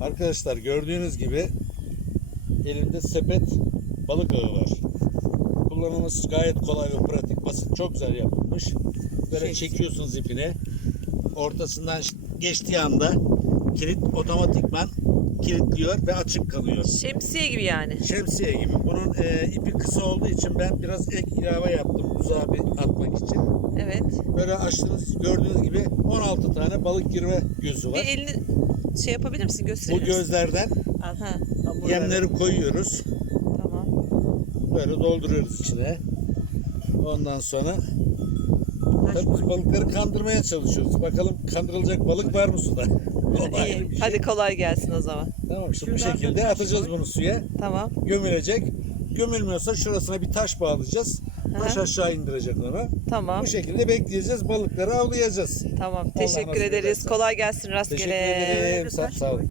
Arkadaşlar gördüğünüz gibi elimde sepet balık ağı var. Kullanılması gayet kolay ve pratik, basit, çok güzel yapılmış. Böyle Şey- çekiyorsunuz ipini. Ortasından geçtiği anda kilit otomatikman kilitliyor ve açık kalıyor. Şemsiye gibi yani. Şemsiye gibi. Bunun e, ipi kısa olduğu için ben biraz ek ilave yaptım uzağa bir atmak için. Evet. Böyle açtığınız gördüğünüz gibi 16 tane balık girme gözü Bir var. elini şey yapabilir misin? Bu Gösterir misin? gözlerden Ha, yemleri koyuyoruz. tamam. Böyle dolduruyoruz içine. Ondan sonra tabii biz balıkları kandırmaya çalışıyoruz. Bakalım kandırılacak balık var mı suda? O ayrı bir şey. Hadi kolay gelsin o zaman. Tamam işte bu şekilde atacağız bunu suya. Tamam. Gömülecek. Gömülmüyorsa şurasına bir taş bağlayacağız. Taş aşağı indirecek onu. Tamam. Bu şekilde bekleyeceğiz. Balıkları avlayacağız. Tamam. Allah Teşekkür nasip ederiz. ederse. Kolay gelsin rastgele. Teşekkür ederim. Sağ, sağ olun.